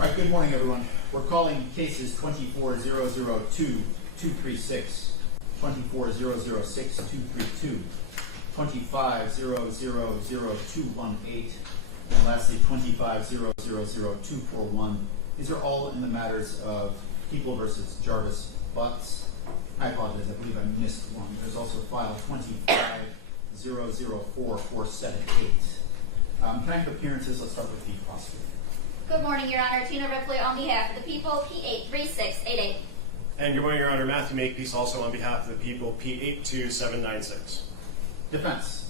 All right, good morning, everyone. We're calling cases 24-002-236, 24-006-232, 25-000-218, and lastly 25-000-241. These are all in the matters of People versus Jarvis Butts. I apologize, I believe I missed one. There's also file 25-004-478. Can I have appearances? Let's start with the prosecutor. Good morning, Your Honor. Tina Ripley on behalf of the people, P83688. And good morning, Your Honor. Matthew Makepeace also on behalf of the people, P82796. Defense.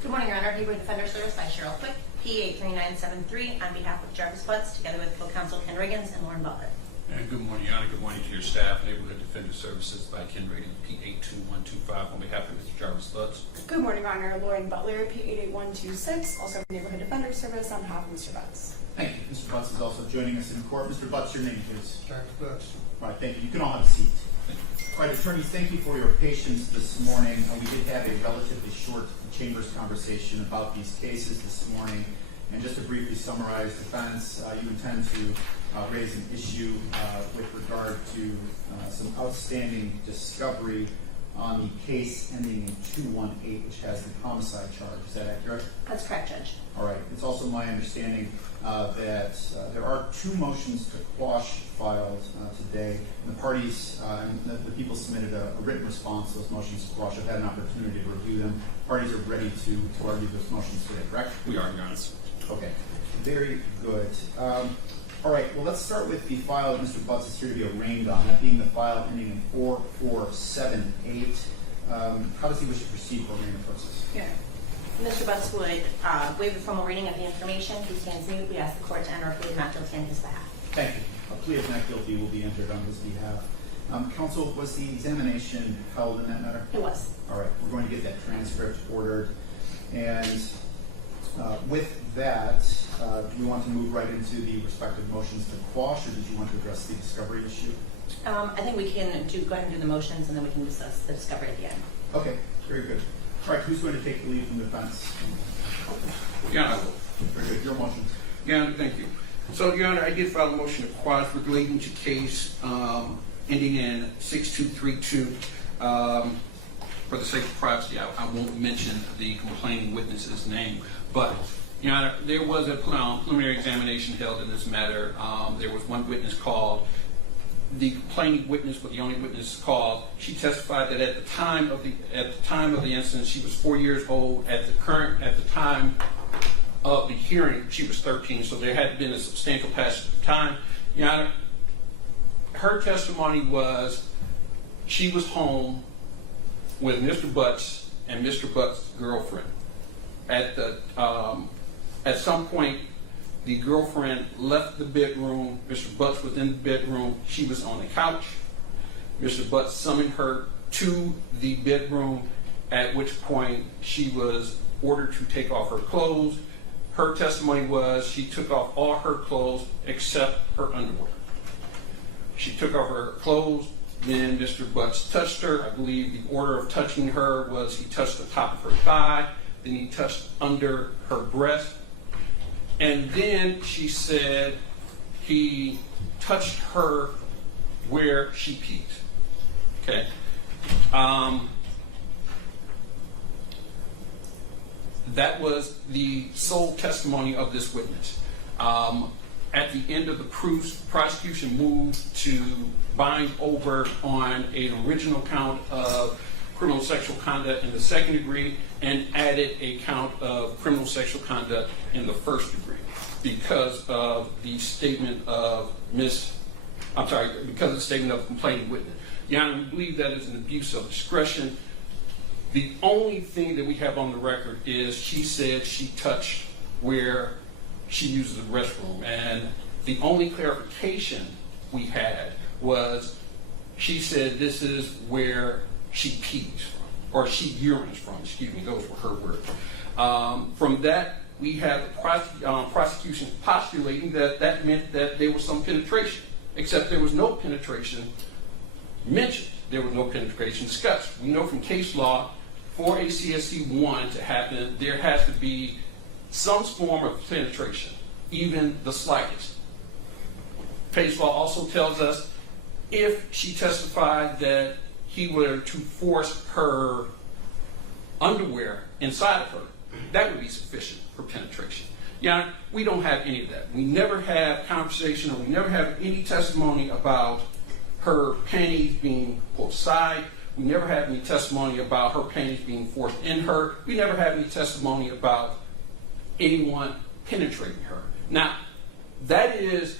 Good morning, Your Honor. Neighborhood Defender Service by Cheryl Quick, P83973 on behalf of Jarvis Butts, together with co-counsel Ken Riggins and Lauren Butler. And good morning, Your Honor. Good morning to your staff. Neighborhood Defender Services by Ken Riggins, P82125 on behalf of Mr. Jarvis Butts. Good morning, Your Honor. Lauren Butler, P88126, also Neighborhood Defender Service on behalf of Mr. Butts. Thank you. Mr. Butts is also joining us in court. Mr. Butts, your name, please. Jarvis Butts. All right, thank you. You can all have a seat. All right, attorneys, thank you for your patience this morning. We did have a relatively short chambers conversation about these cases this morning. And just to briefly summarize defense, you intend to raise an issue with regard to some outstanding discovery on the case ending in 218, which has the homicide charge. Is that accurate? That's correct, Judge. All right. It's also my understanding that there are two motions to quash filed today. And the parties, the people submitted a written response to those motions to quash. I've had an opportunity to review them. Parties are ready to argue those motions today, correct? We are, Your Honor. Okay. Very good. All right. Well, let's start with the file that Mr. Butts is here to be arraigned on, that being the file ending in 4478. How does he wish to proceed for arraignment purposes? Yeah. Mr. Butts would waive the formal reading of the information. He stands mute. We ask the court to enter a plea of not guilty on his behalf. Thank you. A plea of not guilty will be entered on his behalf. Counsel, was the examination held in that matter? It was. All right. We're going to get that transcript ordered. And with that, do you want to move right into the respective motions to quash, or did you want to address the discovery issue? I think we can go ahead and do the motions, and then we can discuss the discovery at the end. Okay. Very good. All right. Who's going to take the lead from the defense? Your Honor, I will. Very good. Your motions. Your Honor, thank you. So, Your Honor, I did file a motion to quash relating to case ending in 6232. For the sake of privacy, I won't mention the complaining witness's name. But, Your Honor, there was a preliminary examination held in this matter. There was one witness called. The complaining witness, but the only witness called, she testified that at the time of the incident, she was 4 years old. At the time of the hearing, she was 13. So there had been a substantial passage of time. Your Honor, her testimony was she was home with Mr. Butts and Mr. Butts' girlfriend. At some point, the girlfriend left the bedroom. Mr. Butts was in the bedroom. She was on the couch. Mr. Butts summoned her to the bedroom, at which point she was ordered to take off her clothes. Her testimony was she took off all her clothes except her underwear. She took off her clothes. Then Mr. Butts touched her. I believe the order of touching her was he touched the top of her thigh, then he touched under her breast. And then she said he touched her where she peed. Okay. That was the sole testimony of this witness. At the end of the proofs, prosecution moved to bind over on an original count of criminal sexual conduct in the second degree and added a count of criminal sexual conduct in the first degree because of the statement of complaining witness. Your Honor, we believe that is an abuse of discretion. The only thing that we have on the record is she said she touched where she uses the restroom, and the only clarification we had was she said this is where she pees from, or she urines from, those were her words. From that, we have the prosecution postulating that meant that there was some penetration, except there was no penetration mentioned. There was no penetration discussed. We know from case law, for a CSC 1 to happen, there has to be some form of penetration, even the slightest. case law also tells us if she testified that he were to force her underwear inside of her, that would be sufficient for penetration. Yeah, we don't have any of that. We never have conversation, or we never have any testimony about her panties being pulled aside. We never have any testimony about her panties being forced in her. We never have any testimony about anyone penetrating her. Now, that is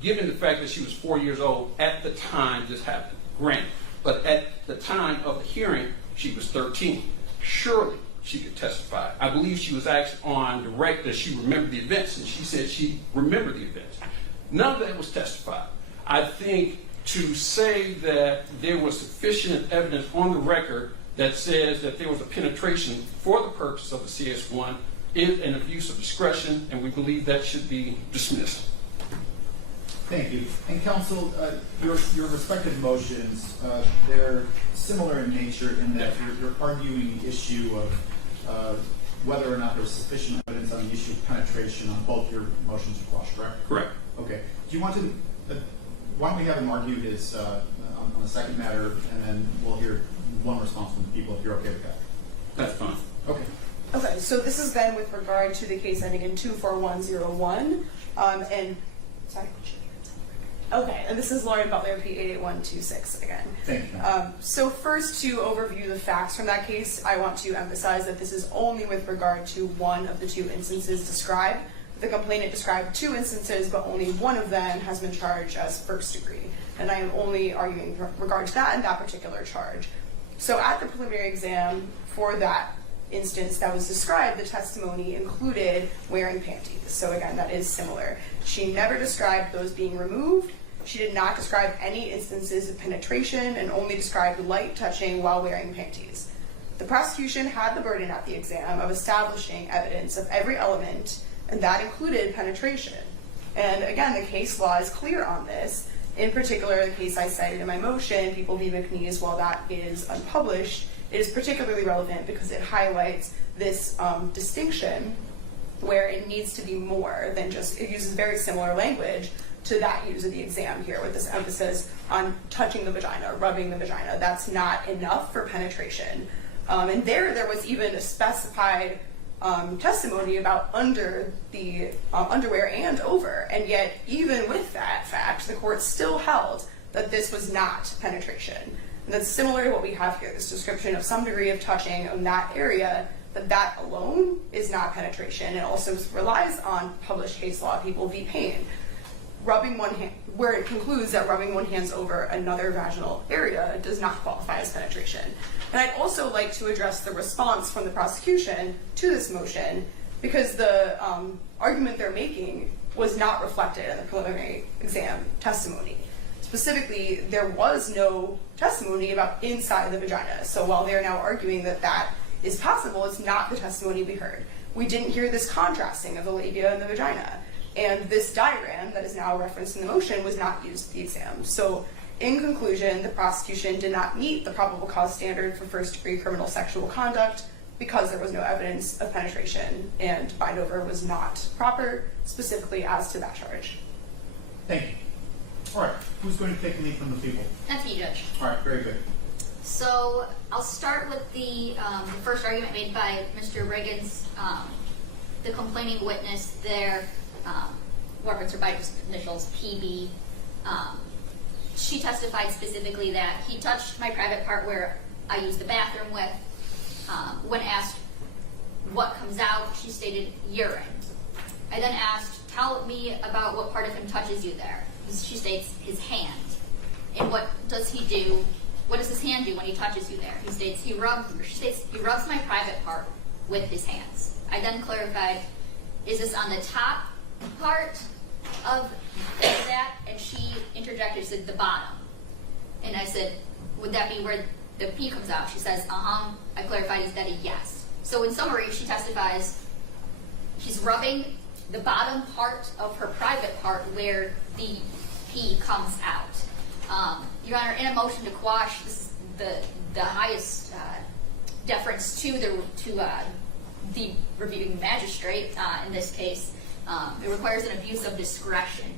given the fact that she was 4 years old at the time this happened, granted. But at the time of the hearing, she was 13. Surely she could testify. I believe she was asked on direct that she remembered the events, and she said she remembered the events. None of that was testified. I think to say that there was sufficient evidence on the record that says that there was a penetration for the purpose of the CS1 is an abuse of discretion, and we believe that should be dismissed. Thank you. And counsel, your respective motions, they're similar in nature in that you're arguing the issue of whether or not there's sufficient evidence on the issue of penetration on both your motions to quash, correct? Correct. Okay. Do you want to, why don't we have him argue his, on the second matter, and then we'll hear one response from the people if you're okay with that. That's fine. Okay. Okay, so this is then with regard to the case ending in 24101, and, sorry? Okay, and this is Lauren Butler, P88126 again. Thank you. So first, to overview the facts from that case, I want to emphasize that this is only with regard to one of the two instances described. The complainant described two instances, but only one of them has been charged as first degree. And I am only arguing in regard to that and that particular charge. So at the preliminary exam for that instance that was described, the testimony included wearing panties. So again, that is similar. She never described those being removed. She did not describe any instances of penetration and only described light touching while wearing panties. The prosecution had the burden at the exam of establishing evidence of every element, and that included penetration. And again, the case law is clear on this. In particular, the case I cited in my motion, People v. McNeese, while that is unpublished, it is particularly relevant because it highlights this distinction where it needs to be more than just, it uses very similar language to that used in the exam here with this emphasis on touching the vagina, rubbing the vagina. That's not enough for penetration. And there was even a specified testimony about under the underwear and over, and yet even with that fact, the court still held that this was not penetration. And that's similar to what we have here, this description of some degree of touching in that area, that alone is not penetration. It also relies on published case law, People v. Payne, rubbing one hand, where it concludes that rubbing one hand over another vaginal area does not qualify as penetration. And I'd also like to address the response from the prosecution to this motion, because the argument they're making was not reflected in the preliminary exam testimony. Specifically, there was no testimony about inside the vagina. So while they're now arguing that that is possible, it's not the testimony we heard. We didn't hear this contrasting of the labia and the vagina. And this diagram that is now referenced in the motion was not used at the exam. So in conclusion, the prosecution did not meet the probable cause standard for first-degree criminal sexual conduct because there was no evidence of penetration, and bind over was not proper, specifically as to that charge. Thank you. All right, who's going to take the lead from the people? That's me, Judge. All right, very good. So I'll start with the first argument made by Mr. Riggins, the complaining witness there, reference her by initials PB. She testified specifically that he touched my private part where I use the bathroom with. When asked what comes out, she stated urine. I then asked, tell me about what part of him touches you there. She states his hand. And what does he do? What does his hand do when he touches you there? She states he rubs my private part with his hands. I then clarified, is this on the top part of that? And she interjected, said the bottom. And I said, would that be where the pee comes out? She says, uh-huh. I clarified, is that a yes? So in summary, she testifies she's rubbing the bottom part of her private part where the pee comes out. Your Honor, in a motion to quash, this is the highest deference to the reviewing magistrate in this case. It requires an abuse of discretion.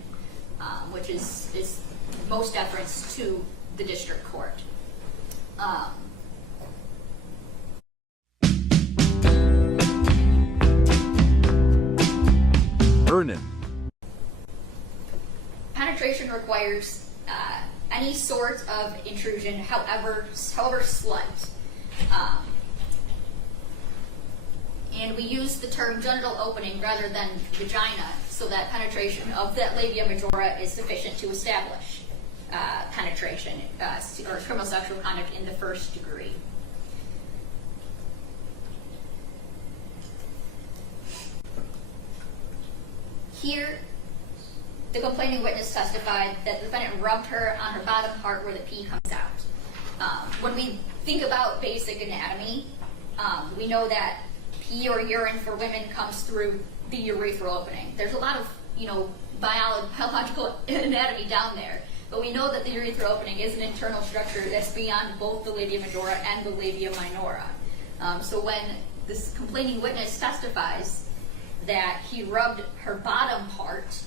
which is most deference to the district court. Vernon. Penetration requires any sort of intrusion, however slight. And we use the term genital opening rather than vagina, so that penetration of that labia majora is sufficient to establish penetration or criminal sexual conduct in the first degree. Here, the complaining witness testified that the defendant rubbed her on her bottom part where the pee comes out. When we think about basic anatomy, we know that pee or urine for women comes through the urethral opening. There's a lot of, biological anatomy down there, but we know that the urethral opening is an internal structure that's beyond both the labia majora and the labia minora. So when this complaining witness testifies that he rubbed her bottom part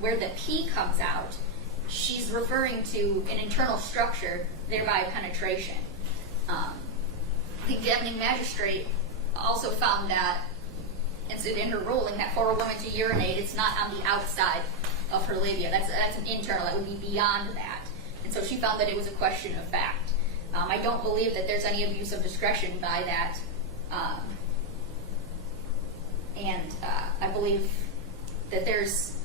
where the pee comes out, she's referring to an internal structure, thereby penetration. The examining magistrate also found that, and so in her ruling, that for a woman to urinate, it's not on the outside of her labia. That's an internal. That would be beyond that. And so she found that it was a question of fact. I don't believe that there's any abuse of discretion by that. I believe that there's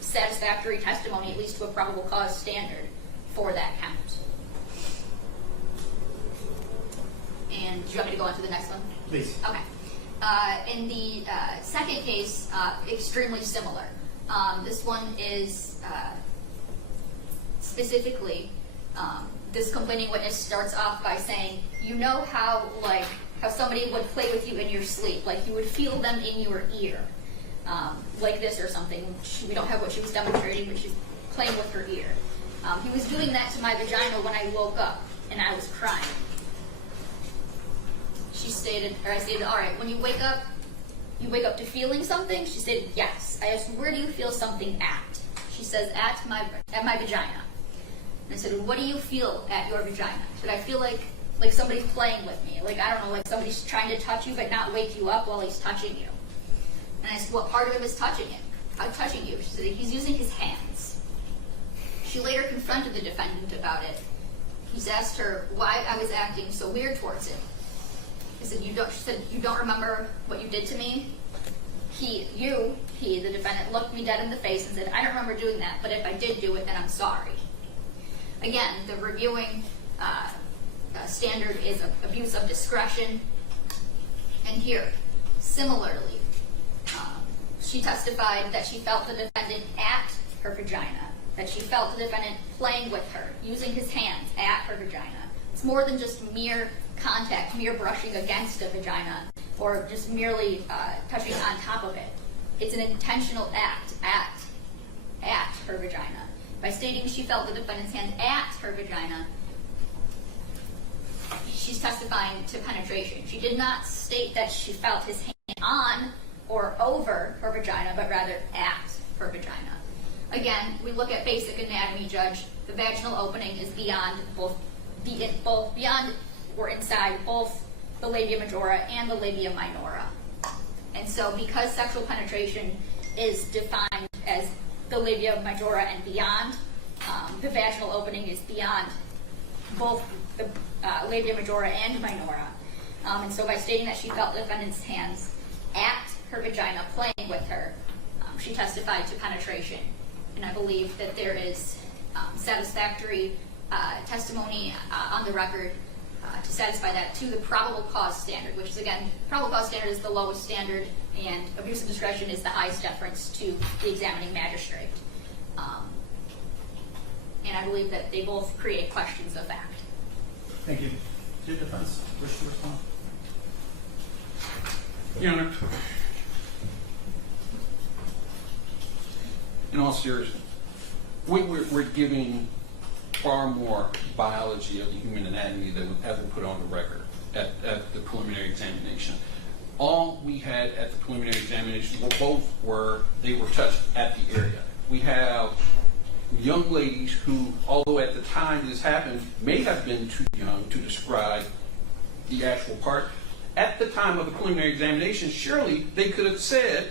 satisfactory testimony, at least to a probable cause standard, for that count. And do you want me to go on to the next one? Please. Okay. In the second case, extremely similar. This one is specifically, this complaining witness starts off by saying, you know how somebody would play with you in your sleep, like you would feel them in your ear, like this or something. We don't have what she was demonstrating, but she's playing with her ear. He was doing that to my vagina when I woke up, and I was crying. I stated, all right, when you wake up to feeling something? She said, yes. I asked, where do you feel something at? She says, at my vagina. And I said, what do you feel at your vagina? She said, I feel like somebody's playing with me. Like somebody's trying to touch you but not wake you up while he's touching you. And I said, what part of him is touching you? She said, he's using his hands. She later confronted the defendant about it. He's asked her why I was acting so weird towards him. She said, you don't remember what you did to me? He, the defendant, looked me dead in the face and said, I don't remember doing that, but if I did do it, then I'm sorry. Again, the reviewing standard is abuse of discretion. And here, similarly, she testified that she felt the defendant at her vagina, that she felt the defendant playing with her, using his hands at her vagina. It's more than just mere contact, mere brushing against a vagina, or just merely touching on top of it. It's an intentional act at her vagina. By stating she felt the defendant's hand at her vagina, she's testifying to penetration. She did not state that she felt his hand on or over her vagina, but rather at her vagina. Again, we look at basic anatomy, Judge. The vaginal opening is beyond beyond or inside both the labia majora and the labia minora. And so because sexual penetration is defined as the labia majora and beyond, the vaginal opening is beyond both the labia majora and minora. And so by stating that she felt the defendant's hands at her vagina playing with her, she testified to penetration. And I believe that there is satisfactory testimony on the record to satisfy that to the probable cause standard, which is, again, probable cause standard is the lowest standard, and abuse of discretion is the highest deference to the examining magistrate. And I believe that they both create questions of fact. Thank you. Did the defense wish to respond? Your Honor, in all seriousness, we're giving far more biology of the human anatomy than was ever put on the record at the preliminary examination. All we had at the preliminary examination they were touched at the area. we have young ladies who, although at the time this happened, may have been too young to describe the actual part. At the time of the preliminary examination, surely they could have said,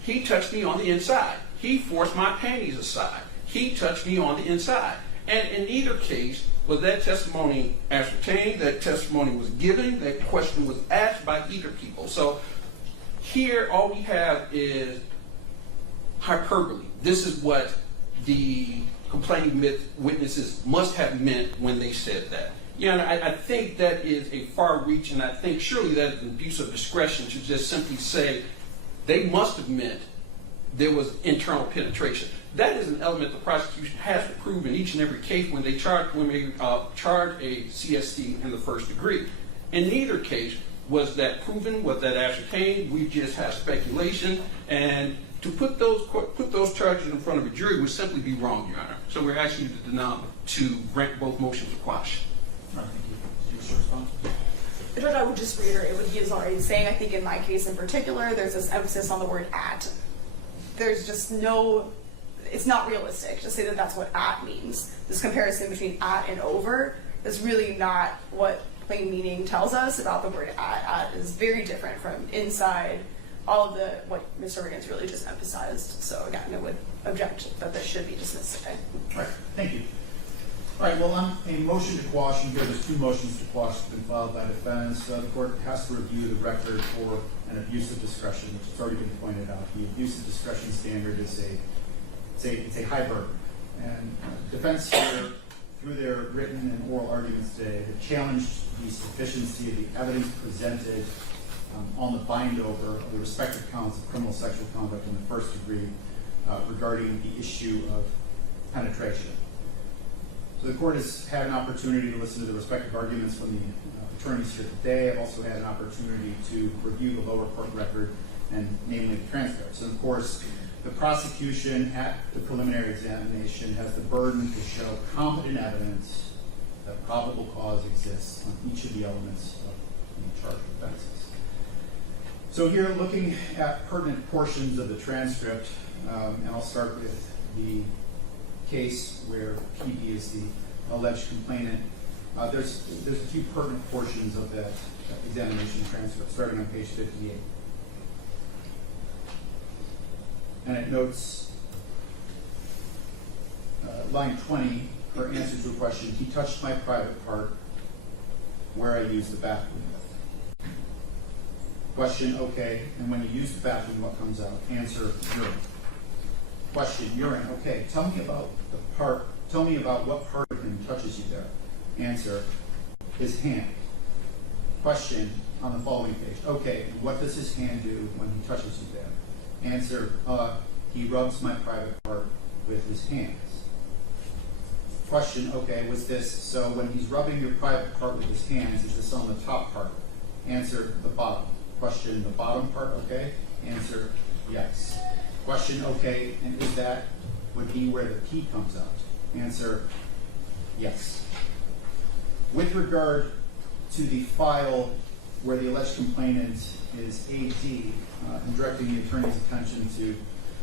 he touched me on the inside. He forced my panties aside. He touched me on the inside. And in either case, was that testimony ascertained, that testimony was given, that question was asked by either people. So here, all we have is hyperbole. This is what the complaining witnesses must have meant when they said that. I think that is a far reach, and I think surely that is an abuse of discretion to just simply say they must have meant there was internal penetration. That is an element the prosecution has to prove in each and every case when they charge a CSD in the first degree. In neither case was that proven, was that ascertained. We just have speculation, and to put those charges in front of a jury would simply be wrong, Your Honor. So we're asking you to grant both motions to quash. All right, thank you. Do you wish to respond? Judge, I would just reiterate what he is already saying. I think in my case in particular, there's this emphasis on the word at. There's just no, it's not realistic to say that that's what at means. This comparison between at and over is really not what plain meaning tells us about the word at. At is very different from inside, all of what Mr. Riggins really just emphasized. So again, I would object that this should be dismissed today. All right, thank you. All right, well, on a motion to quash, and here there's two motions to quash that have been filed by defendants. The court has to review the record for an abuse of discretion, which has already been pointed out. The abuse of discretion standard is a high burden. And defense here, through their written and oral arguments today, have challenged the sufficiency of the evidence presented on the bind-over of the respective counts of criminal sexual conduct in the first degree regarding the issue of penetration. So the court has had an opportunity to listen to the respective arguments from the attorneys here today. I've also had an opportunity to review the lower court record, and namely the transcripts. And of course, the prosecution at the preliminary examination has the burden to show competent evidence that probable cause exists on each of the elements of the charged offenses. So here, looking at pertinent portions of the transcript, and I'll start with the case where PB is the alleged complainant. There's a few pertinent portions of that examination transcript, starting on page 58. And it notes line 20, her answer to a question, he touched my private part where I used the bathroom with. Question, okay, and when you use the bathroom, what comes out? Answer, urine. Question, urine, okay, tell me about what part of him touches you there. Answer, his hand. Question, on the following page, okay, what does his hand do when he touches you there? Answer, he rubs my private part with his hands. Question, okay, was this, so when he's rubbing your private part with his hands, is this on the top part? Answer, the bottom. Question, the bottom part, okay? Answer, yes. Question, okay, and is that would be where the pee comes out? Answer, yes. With regard to the file where the alleged complainant is AD, and directing the attorney's attention to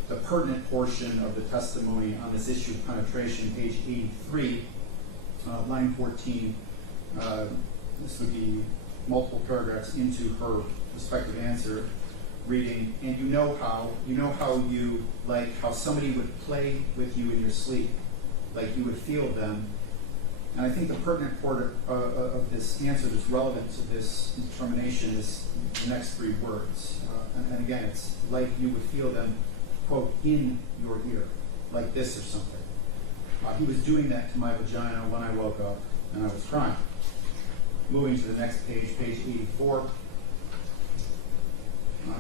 the pertinent portion of the testimony on this issue of penetration, page 83, line 14, this would be multiple paragraphs into her respective answer, reading, and you know how you, like how somebody would play with you in your sleep, like you would feel them. And I think the pertinent part of this answer that's relevant to this determination is the next three words. And again, it's like you would feel them, quote, in your ear, like this or something. He was doing that to my vagina when I woke up and I was crying. Moving to the next page, page 84.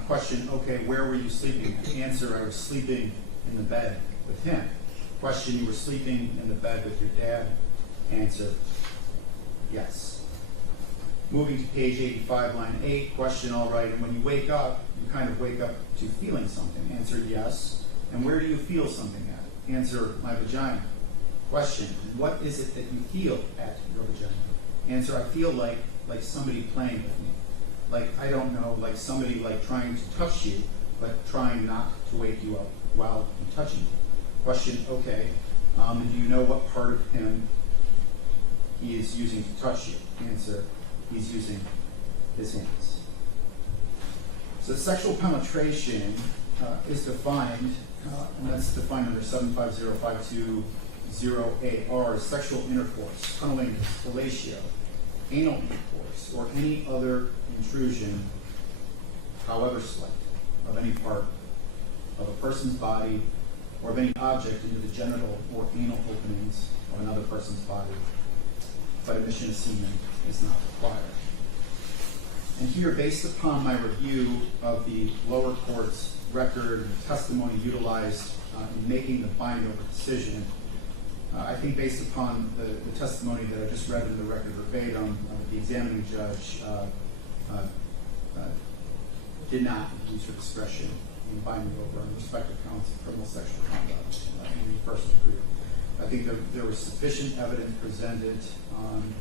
Question, okay, where were you sleeping? Answer, I was sleeping in the bed with him. Question, you were sleeping in the bed with your dad? Answer, yes. Moving to page 85, line 8, question, all right, and when you wake up, you kind of wake up to feeling something. Answer, yes. And where do you feel something at? Answer, my vagina. Question, what is it that you feel at your vagina? Answer, I feel like somebody playing with me. Like, I don't know, like somebody like trying to touch you, but trying not to wake you up while I'm touching you. Question, okay. And do you know what part of him he is using to touch you? Answer, he's using his hands. So sexual penetration is defined, and that's defined under 75052-0AR, sexual intercourse, cunnilingus, fellatio, anal intercourse, or any other intrusion, however slight, of any part of a person's body or of any object into the genital or anal openings of another person's body, but emission of semen is not required. And here, based upon my review of the lower court's record and testimony utilized in making the bind-over decision, I think based upon the testimony that I just read in the record verbatim, the examining judge did not use her discretion in binding over in respect of counts of criminal sexual conduct in the first degree. I think there was sufficient evidence presented on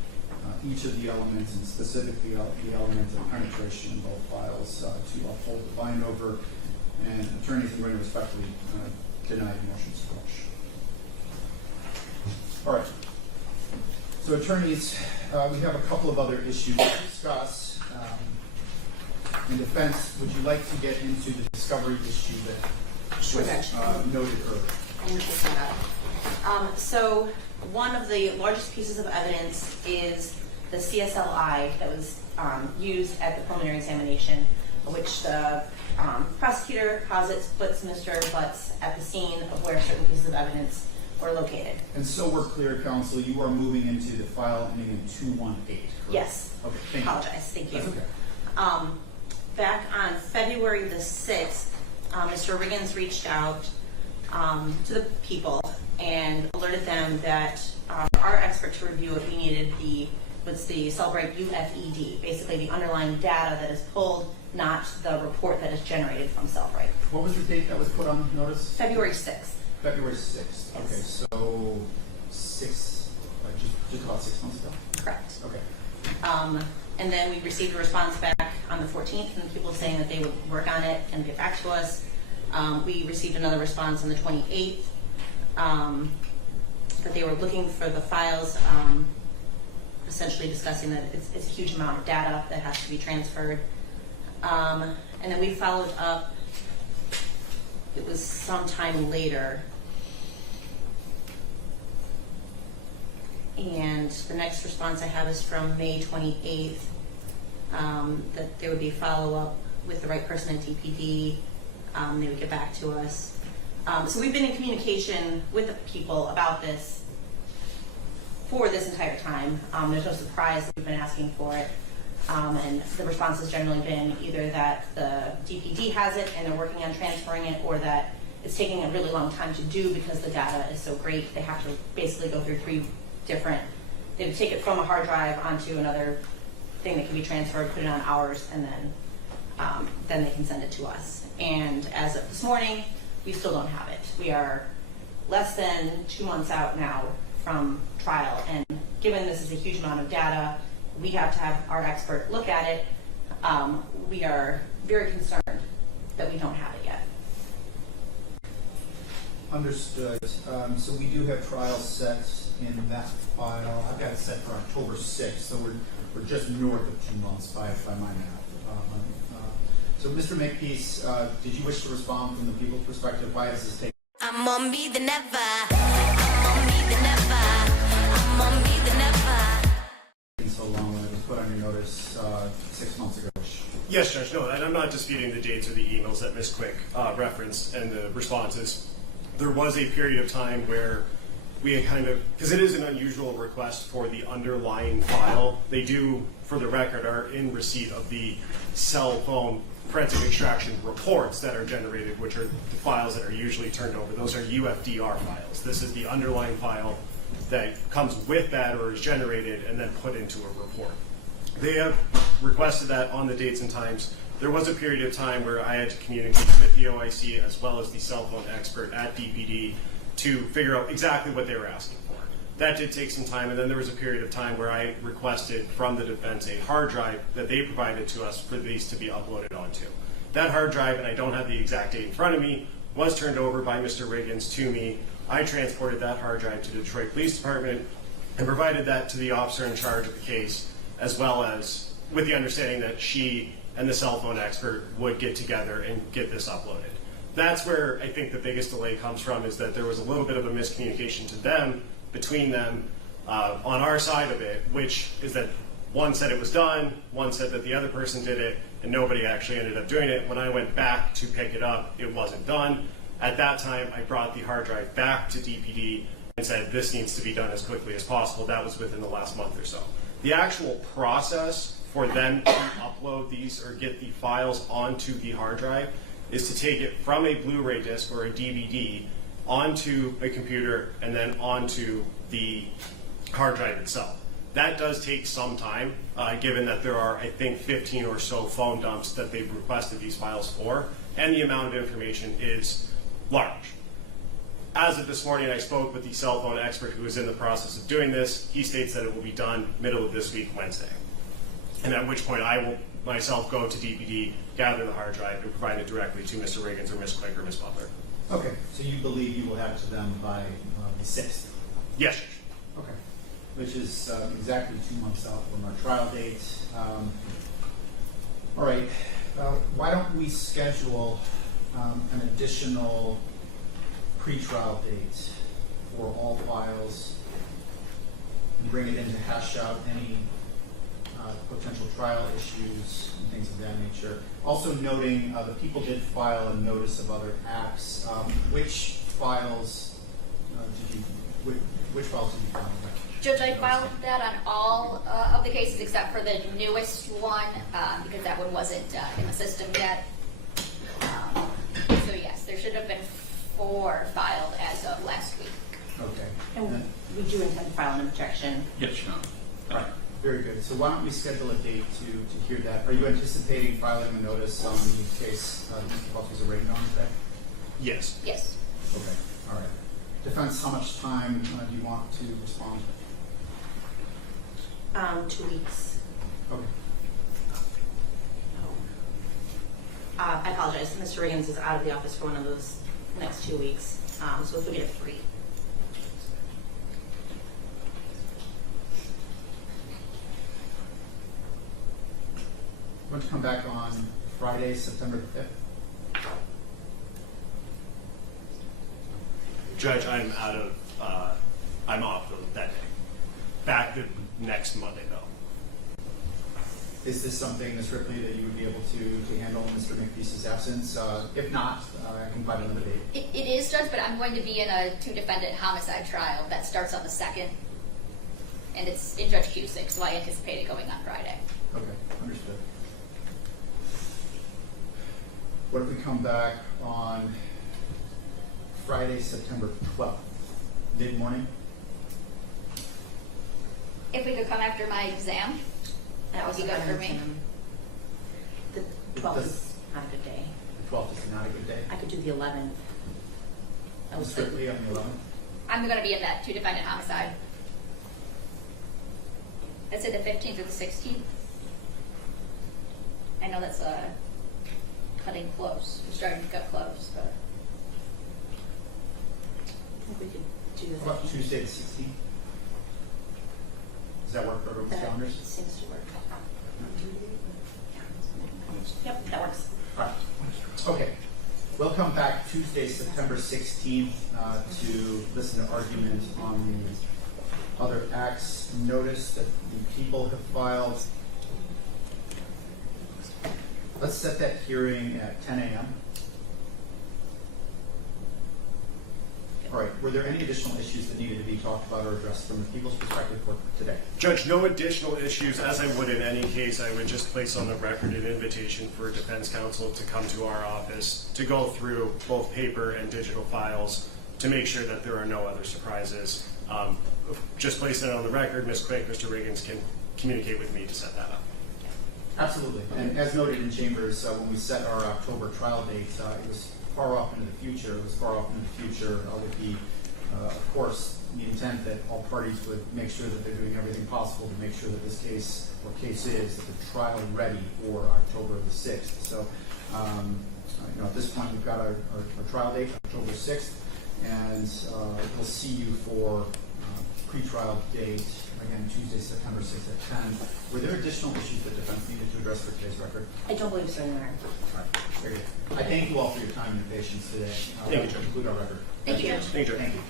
each of the elements, and specifically the element of penetration in both files, to uphold the bind over, and attorneys are going to respectfully deny the motion to quash. All right. So attorneys, we have a couple of other issues to discuss. In defense, would you like to get into the discovery issue that was noted earlier? So one of the largest pieces of evidence is the CSLI that was used at the preliminary examination, which the prosecutor posits puts Mr. Butts at the scene of where certain pieces of evidence were located. And so we're clear, counsel, you are moving into the file ending in 218, correct? Yes. Okay, thank you. Apologize. Thank you. That's okay. Back on February the 6th, Mr. Riggins reached out to the people and alerted them that our expert to review it, we needed the Celebrate UFED, basically the underlying data that is pulled, not the report that is generated from Celebrate. What was the date that was put on notice? February 6th. February 6th. Okay, Yes. so just about 6 months ago? Correct. Okay. And then we received a response back on the 14th from the people saying that they would work on it and get back to us. We received another response on the 28th that they were looking for the files, essentially discussing that it's a huge amount of data that has to be transferred. And then we followed up, it was sometime later. And the next response I have is from May 28th, that there would be follow-up with the right person at DPD. They would get back to us. So we've been in communication with the people about this for this entire time. There's no surprise that we've been asking for it. And the response has generally been either that the DPD has it and they're working on transferring it, or that it's taking a really long time to do because the data is so great. They have to basically go through they would take it from a hard drive onto another thing that can be transferred, put it on ours, and then they can send it to us. And as of this morning, we still don't have it. We are less than 2 months out now from trial, and given this is a huge amount of data, we have to have our expert look at it. We are very concerned that we don't have it yet. Understood. So we do have trial set in that file. I've got it set for October 6th, so we're just north of 2 months by my math. So Mr. Makepeace, did you wish to respond from the people's perspective? Why does this take I'm on me the never. I'm on me the never. I'm on me the never. so long when it was put on your notice 6 months ago? Yes, Judge. No, and I'm not disputing the dates or the emails that Ms. Quick referenced and the responses. There was a period of time where we had kind of, because it is an unusual request for the underlying file. They do, for the record, are in receipt of the cell phone forensic extraction reports that are generated, which are the files that are usually turned over. Those are UFDR files. This is the underlying file that comes with that or is generated and then put into a report. They have requested that on the dates and times. There was a period of time where I had to communicate with the OIC as well as the cell phone expert at DPD to figure out exactly what they were asking for. That did take some time, and then there was a period of time where I requested from the defense a hard drive that they provided to us for these to be uploaded onto. That hard drive, and I don't have the exact date in front of me, was turned over by Mr. Riggins to me I transported that hard drive to the Detroit Police Department and provided that to the officer in charge of the case, as well as with the understanding that she and the cell phone expert would get together and get this uploaded. That's where I think the biggest delay comes from, is that there was a little bit of a miscommunication to them, between them, on our side of it, which is that one said it was done, one said that the other person did it, and nobody actually ended up doing it. When I went back to pick it up, it wasn't done. At that time, I brought the hard drive back to DPD and said, this needs to be done as quickly as possible. That was within the last month or so. The actual process for them to upload these or get the files onto the hard drive is to take it from a Blu-ray disc or a DVD onto a computer and then onto the hard drive itself. That does take some time, given that there are, I think, 15 or so phone dumps that they've requested these files for, and the amount of information is large. As of this morning, I spoke with the cell phone expert who is in the process of doing this. He states that it will be done middle of this week, Wednesday. And at which point I will myself go to DPD, gather the hard drive, and provide it directly to Mr. Riggins or Ms. Quick or Ms. Butler. Okay, so you believe you will have it to them by the 6th? Yes. Okay. Which is exactly 2 months out from our trial date. All right, why don't we schedule an additional pretrial date for all files and bring it in to hash out any potential trial issues and things of that nature. Also noting the people did file a notice of other acts. Which files did you file? Judge, I filed that on all of the cases except for the newest one, because that one wasn't in the system yet. So yes, there should have been 4 filed as of last week. Okay. And we do intend to file an objection. Yes, Your Honor. Right. Very good. So why don't we schedule a date to hear that? Are you anticipating filing a notice on the case Mr. Butler's arraigned on today? Yes. Yes. Okay. All right. Defense, how much time do you want to respond? 2 weeks. Okay. I apologize. Mr. Riggins is out of the office for one of those next 2 weeks. So if we get 3. I'm going to come back on Friday, September 5th. Judge, I'm off that day. Back the next Monday, though. Is this something, Ms. Ripley, that you would be able to handle in Mr. McPeace's absence? If not, I can find another date. It is, Judge, but I'm going to be in a 2-defendant homicide trial that starts on the 2nd, and it's in Judge Cusick, so I anticipate it going on Friday. Okay, understood. What if we come back on Friday, September 12th, mid-morning? If we could come after my exam, that would be good for me. The 12th is not a good day. The 12th is not a good day. I could do the 11th. That was good. Strictly on the 11th? I'm going to be in that 2-defendant homicide. Is it the 15th or the 16th? I know that's cutting close. We're starting to cut close, but I think we could do the How about 15th. Tuesday the 16th? Does that work for everyone's That calendars? seems to work. Yep, that works. All right. Okay. We'll come back Tuesday, September 16th to listen to argument on the other acts. Notice that the people have filed. Let's set that hearing at 10 a.m. All right. Were there any additional issues that needed to be talked about or addressed from the people's perspective for today? Judge, no additional issues. As I would in any case, I would just place on the record an invitation for defense counsel to come to our office to go through both paper and digital files to make sure that there are no other surprises. Just placing it on the record, Ms. Quick, Mr. Riggins can communicate with me to set that up. Absolutely. And as noted in Chambers, when we set our October trial date, it was far off into the future. It was far off into the future with the, of course, the intent that all parties would make sure that they're doing everything possible to make sure that this case or cases that the trial ready for October the 6th. So, at this point, we've got our trial date, October 6th. and we'll see you for pretrial date, again, Tuesday, September 6th at 10. Were there additional issues that defense needed to address for today's record? I don't believe so, Your Honor. All right, very good. I thank you all for your time and patience today. Thank you, To Judge. conclude our record. Thank you. Thank you. Thank you.